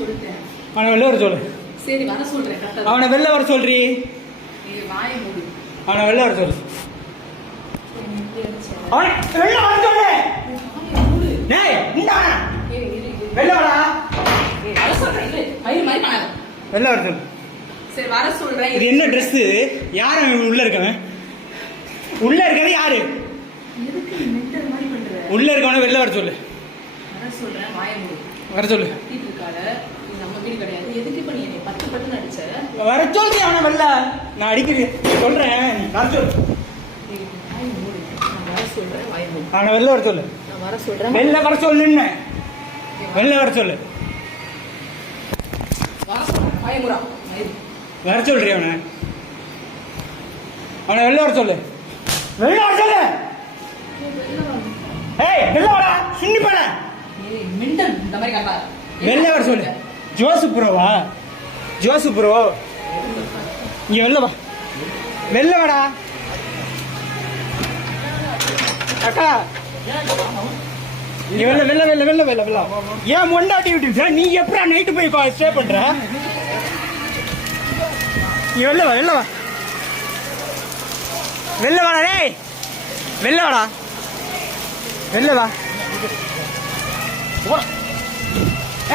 சொல்லிட்டேன். அவனை வெளில வர சொல்லு. சரி வர சொல்றேன். அவனை வெளில வர சொல்றி. நீ வாயை மூடு. அவனை வெளில வர சொல்லு. அவனை வெளில வர சொல்லு. வாயை மூடு. டேய் இந்தா. இரு. வெளில வாடா. வர சொல்றேன். மயிர் மாதிரி பண்ணாத. வெளில வர சொல்லு. சரி வர சொல்றேன். இது என்ன Dress? யார் உள்ள இருக்கவன்? உள்ள இருக்கறது யாரு? எதுக்கு மென்டல் மாதிரி பண்ற? உள்ள இருக்கவனை வெளில வர சொல்லு. வர சொல்றேன். வாயை மூடு. வர சொல்லு. கத்திட்டு இருக்காத. இது நம்ம வீடு கிடையாது. எதுக்கு இப்ப நீ என்னை பட்டு அடிச்ச? வர சொல்லி அவனை வெளில. நான் அடிக்கிறேன் சொல்றேன். வர சொல்லு. வாயை மூடு. நான் வர சொல்றேன். வாயை மூடு. அவனை வெளில வர சொல்லு. நான் வர சொல்றேன். வெளில வர சொல்லுன்னு. வெளில வர சொல்லு. வர சொல்றேன். வாயை மூடா. மயிர். வர சொல்றி அவனை. அவனை வெளில வர சொல்லு. வெளில வர சொல்லு. ஏய் வெளில வாடா. சின்னி போடா. ஏய் மென்டல் இந்த மாதிரி காட்டாத. வெளில வர சொல்லு. ஜோசப் ப்ரோவா? ஜோசப் ப்ரோ இங்க வெளில வா. வெளில வாடா. அக்கா நீ வெளில ஏன் மொண்டாட்டி விட்டு நீ எப்படா நைட்டு போய் ஸ்டே பண்ற? நீ வெளில வா. வெளில வாடா டேய். வெளில வாடா. வெளில வா.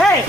ஏய்